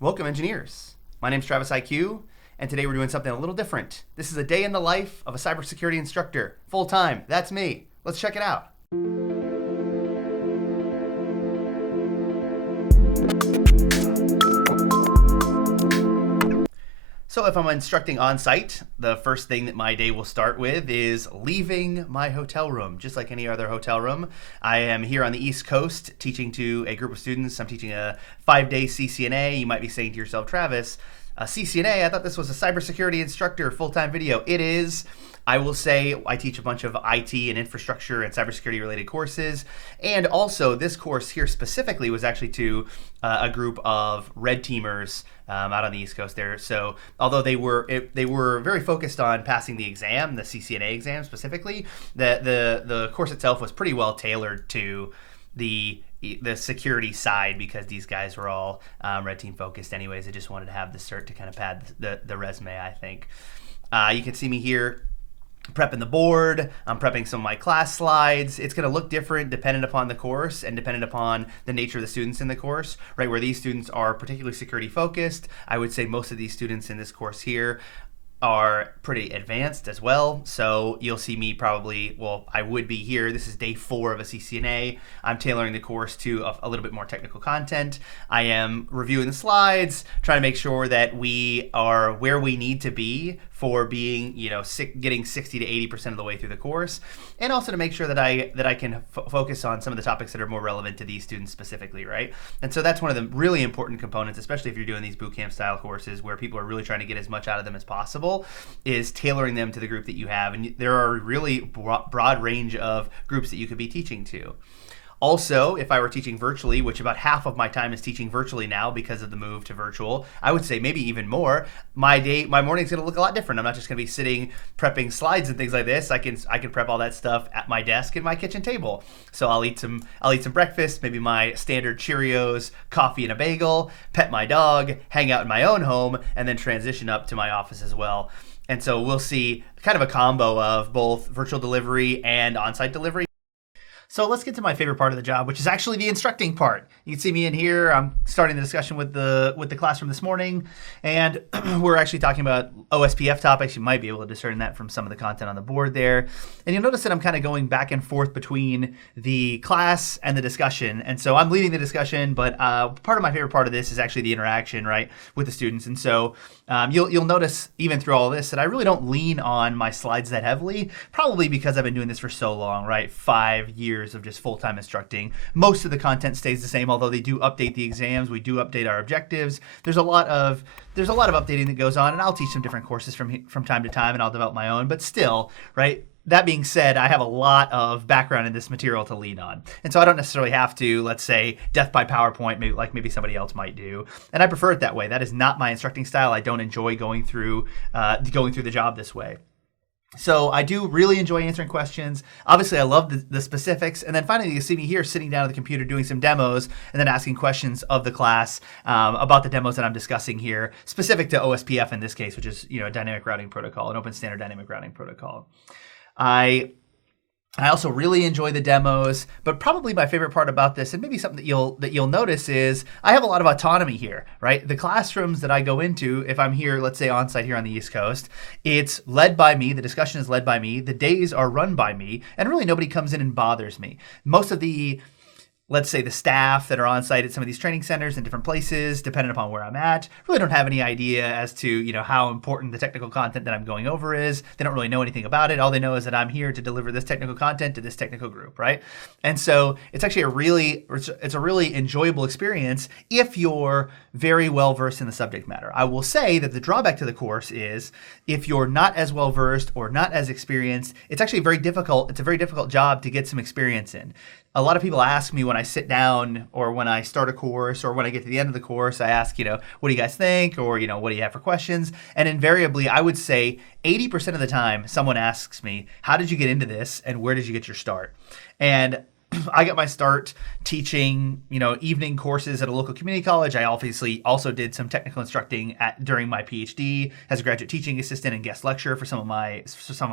Welcome, engineers. My name's Travis IQ, and today we're doing something a little different. This is a day in the life of a cybersecurity instructor, full-time. That's me. Let's check it out. So if I'm instructing on site, the first thing that my day will start with is leaving my hotel room, just like any other hotel room. I am here on the East Coast teaching to a group of students. I'm teaching a 5-day CCNA. You might be saying to yourself, Travis, a CCNA, I thought this was a cybersecurity instructor full-time video. It is. I will say I teach a bunch of IT and infrastructure and cybersecurity related courses. And also this course here specifically was actually to a group of red teamers out on the East Coast there. So although they were very focused on passing the exam, the CCNA exam specifically, the course itself was pretty well tailored to the security side because these guys were all red team focused anyways. I just wanted to have the cert to kind of pad the resume, I think. You can see me here prepping the board. I'm prepping some of my class slides. It's going to look different dependent upon the course and dependent upon the nature of the students in the course, right? Where these students are particularly security focused, I would say most of these students in this course here are pretty advanced as well. So you'll see me probably, well, I would be here. This is day 4 of a CCNA. I'm tailoring the course to a little bit more technical content. I am reviewing the slides, trying to make sure that we are where we need to be for being, getting 60 to 80% of the way through the course, and also to make sure that I can focus on some of the topics that are more relevant to these students specifically, right? And so that's one of the really important components, especially if you're doing these bootcamp style courses where people are really trying to get as much out of them as possible, is tailoring them to the group that you have. And there are a really broad range of groups that you could be teaching to. Also, if I were teaching virtually, which about half of my time is teaching virtually now because of the move to virtual, I would say maybe even more, my morning's gonna look a lot different. I'm not just gonna be sitting prepping slides and things like this. I can prep all that stuff at my desk and my kitchen table. So I'll eat some breakfast, maybe my standard Cheerios, coffee and a bagel, pet my dog, hang out in my own home, and then transition up to my office as well. And so we'll see kind of a combo of both virtual delivery and on-site delivery. So let's get to my favorite part of the job, which is actually the instructing part. You can see me in here. I'm starting the discussion with the classroom this morning, and we're actually talking about OSPF topics. You might be able to discern that from some of the content on the board there. And you'll notice that I'm kind of going back and forth between the class and the discussion. And so I'm leading the discussion, but part of my favorite part of this is actually the interaction, right, with the students. And so you'll notice even through all this that I really don't lean on my slides that heavily, probably because I've been doing this for so long, right? 5 years of just full-time instructing. Most of the content stays the same, although they do update the exams. We do update our objectives. There's a lot of updating that goes on, and I'll teach some different courses from time to time, and I'll develop my own. But still, right? That being said, I have a lot of background in this material to lean on. And so I don't necessarily have to, let's say, death by PowerPoint, maybe somebody else might do. And I prefer it that way. That is not my instructing style. I don't enjoy going through the job this way. So I do really enjoy answering questions. Obviously, I love the specifics. And then finally, you see me here sitting down at the computer doing some demos and then asking questions of the class about the demos that I'm discussing here, specific to OSPF in this case, which is a dynamic routing protocol, an open standard dynamic routing protocol. I also really enjoy the demos, but probably my favorite part about this, and maybe something that you'll notice, is I have a lot of autonomy here, right? The classrooms that I go into, if I'm here, let's say on site here on the East Coast, it's led by me, the discussion is led by me, the days are run by me, and really nobody comes in and bothers me. Most of the, let's say, the staff that are on site at some of these training centers in different places, depending upon where I'm at, really don't have any idea as to, how important the technical content that I'm going over is. They don't really know anything about it. All they know is that I'm here to deliver this technical content to this technical group, right? And so it's actually it's a really enjoyable experience if you're very well versed in the subject matter. I will say that the drawback to the course is if you're not as well versed or not as experienced, it's actually very difficult. It's a very difficult job to get some experience in. A lot of people ask me when I sit down or when I start a course or when I get to the end of the course, I ask, what do you guys think? Or, what do you have for questions? And invariably, I would say 80% of the time, someone asks me, how did you get into this? And where did you get your start? And I got my start teaching, evening courses at a local community college. I obviously also did some technical instructing during my PhD as a graduate teaching assistant and guest lecturer for some of my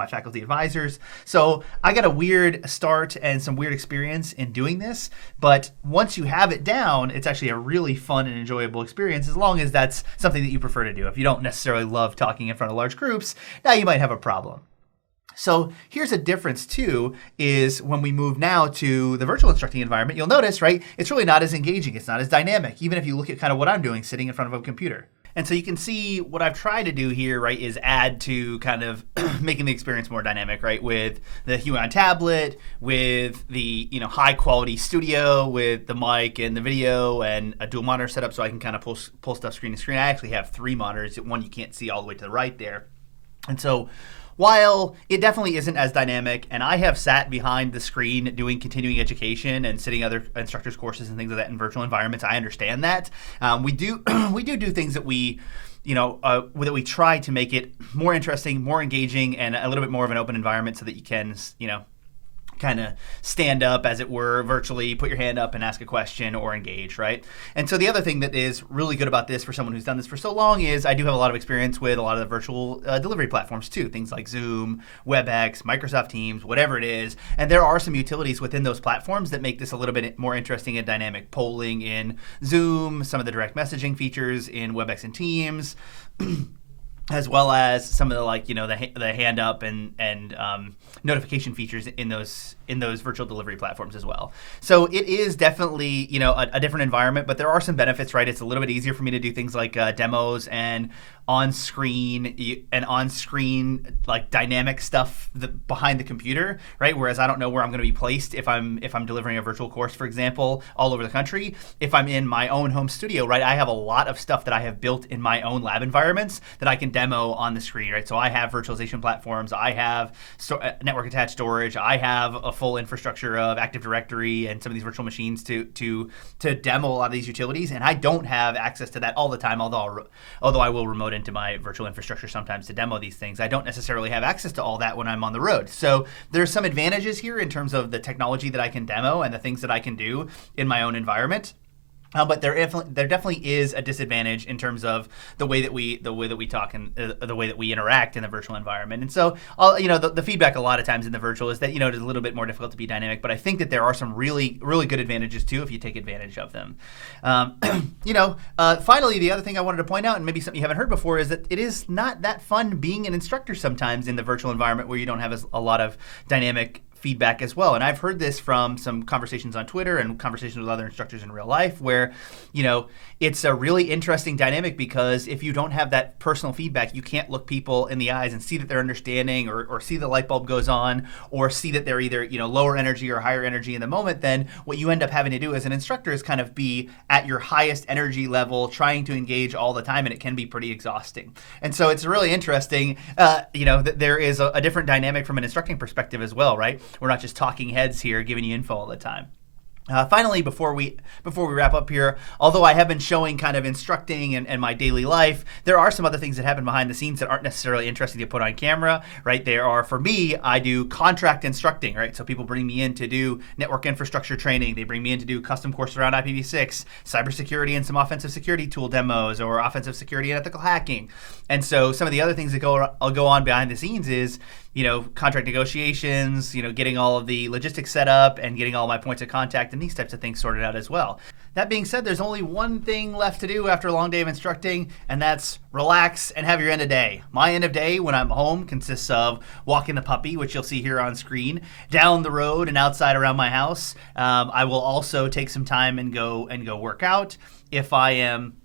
faculty advisors. So I got a weird start and some weird experience in doing this. But once you have it down, it's actually a really fun and enjoyable experience, as long as that's something that you prefer to do. If you don't necessarily love talking in front of large groups, now you might have a problem. So here's a difference too, is when we move now to the virtual instructing environment, you'll notice, right, it's really not as engaging. It's not as dynamic, even if you look at kind of what I'm doing sitting in front of a computer. And so you can see what I've tried to do here, right, is add to kind of making the experience more dynamic, right, with the Huion tablet, with the, high quality studio, with the mic and the video and a dual monitor setup so I can kind of pull stuff screen to screen. I actually have 3 monitors, one you can't see all the way to the right there. And so while it definitely isn't as dynamic, and I have sat behind the screen doing continuing education and sitting other instructors' courses and things like that in virtual environments, I understand that. We do things that we try to make it more interesting, more engaging, and a little bit more of an open environment so that you can, kind of stand up, as it were, virtually, put your hand up and ask a question or engage, right? And so the other thing that is really good about this for someone who's done this for so long is I do have a lot of experience with a lot of the virtual delivery platforms too, things like Zoom, WebEx, Microsoft Teams, whatever it is. And there are some utilities within those platforms that make this a little bit more interesting and dynamic. Polling in Zoom, some of the direct messaging features in WebEx and Teams, as well as some of the the hand up and notification features in those virtual delivery platforms as well. So it is definitely a different environment, but there are some benefits, right? It's a little bit easier for me to do things like demos and on-screen like dynamic stuff behind the computer, right? Whereas I don't know where I'm going to be placed if I'm delivering a virtual course, for example, all over the country. If I'm in my own home studio, right, I have a lot of stuff that I have built in my own lab environments that I can demo on the screen, right? So I have virtualization platforms, I have network attached storage, I have a full infrastructure of Active Directory and some of these virtual machines to demo a lot of these utilities, and I don't have access to that all the time, although I will remote into my virtual infrastructure sometimes to demo these things. I don't necessarily have access to all that when I'm on the road. So there's some advantages here in terms of the technology that I can demo and the things that I can do in my own environment. But there definitely is a disadvantage in terms of the way that we talk and the way that we interact in the virtual environment. And so, the feedback a lot of times in the virtual is that it is a little bit more difficult to be dynamic. But I think that there are some really, really good advantages too if you take advantage of them. Finally, the other thing I wanted to point out, and maybe something you haven't heard before, is that it is not that fun being an instructor sometimes in the virtual environment where you don't have a lot of dynamic feedback as well. And I've heard this from some conversations on Twitter and conversations with other instructors in real life where, it's a really interesting dynamic because if you don't have that personal feedback, you can't look people in the eyes and see that they're understanding or see the light bulb goes on or see that they're either, lower energy or higher energy in the moment. Then what you end up having to do as an instructor is kind of be at your highest energy level, trying to engage all the time, and it can be pretty exhausting. And so it's really interesting, that there is a different dynamic from an instructing perspective as well, right? We're not just talking heads here giving you info all the time. Finally, before we wrap up here, although I have been showing kind of instructing and my daily life, there are some other things that happen behind the scenes that aren't necessarily interesting to put on camera, right? There are, for me, I do contract instructing, right? So people bring me in to do network infrastructure training. They bring me in to do custom courses around IPv6, cybersecurity, and some offensive security tool demos or offensive security and ethical hacking. And so some of the other things that I'll go on behind the scenes is, contract negotiations, getting all of the logistics set up and getting all my points of contact and these types of things sorted out as well. That being said, there's only one thing left to do after a long day of instructing, and that's relax and have your end of day. My end of day when I'm home consists of walking the puppy, which you'll see here on screen, down the road and outside around my house. I will also take some time and go work out. If I am,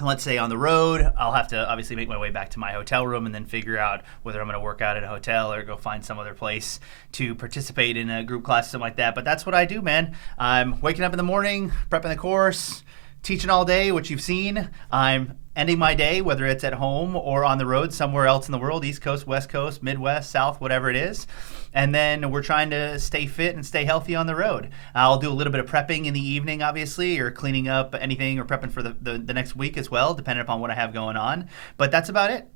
let's say, on the road, I'll have to obviously make my way back to my hotel room and then figure out whether I'm going to work out at a hotel or go find some other place to participate in a group class or something like that. But that's what I do, man. I'm waking up in the morning, prepping the course, teaching all day, which you've seen. I'm ending my day, whether it's at home or on the road somewhere else in the world, East Coast, West Coast, Midwest, South, whatever it is. And then we're trying to stay fit and stay healthy on the road. I'll do a little bit of prepping in the evening, obviously, or cleaning up anything or prepping for the next week as well, depending upon what I have going on. But that's about it.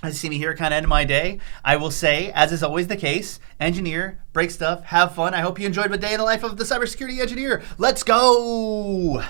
As you see me here, kind of end of my day, I will say, as is always the case, engineer, break stuff, have fun. I hope you enjoyed the day in the life of the cybersecurity engineer. Let's go!